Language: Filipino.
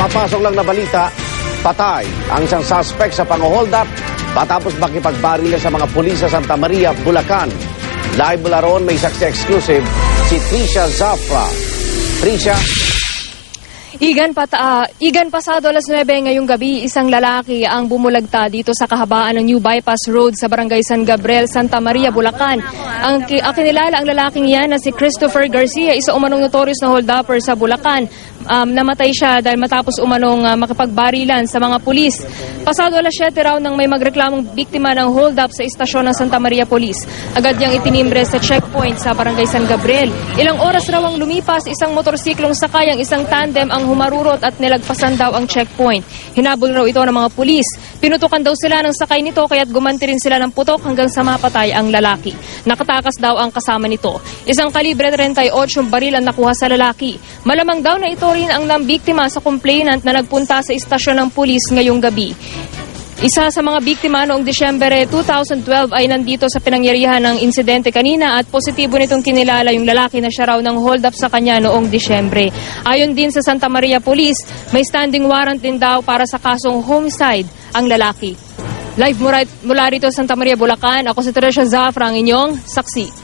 Mapasok lang na balita, patay ang isang suspect sa pang-hold up matapos makipagbaril sa mga pulis sa Santa Maria, Bulacan. Live mula roon, may saksi exclusive si Trisha Zafra. Trisha. Igan, pasado alas 9 ngayong gabi, isang lalaki ang bumulagta dito sa kahabaan ng New Bypass Road sa Barangay San Gabriel, Santa Maria, Bulacan. Ang kinilala ang lalaking yan na si Christopher Garcia, isa umanong notorious na hold-upper sa Bulacan. Namatay siya dahil matapos umanong makipagbarilan sa mga pulis. Pasado alas 7 raw nang may magreklamong biktima ng hold-up sa istasyon ng Santa Maria Police. Agad niyang itinimbre sa checkpoint sa Barangay San Gabriel. Ilang oras raw ang lumipas, isang motorsiklong sakay ang isang tandem ang humarurot at nilagpasan daw ang checkpoint. Hinabol raw ito ng mga pulis. Pinutukan daw sila ng sakay nito kaya't gumanti rin sila ng putok hanggang sa mapatay ang lalaki. Nakatakas daw ang kasama nito. Isang kalibre 38 baril ang nakuha sa lalaki. Malamang daw na ito rin ang nambiktima sa complainant na nagpunta sa istasyon ng pulis ngayong gabi. Isa sa mga biktima noong Disyembre 2012 ay nandito sa pinangyarihan ng insidente kanina at positibo nitong kinilala yung lalaki na siya raw ng hold up sa kanya noong Disyembre. Ayon din sa Santa Maria Police, may standing warrant din daw para sa kasong homicide ang lalaki. Live mula rito sa Santa Maria, Bulacan, ako si Trisha Zafra, ang inyong saksi.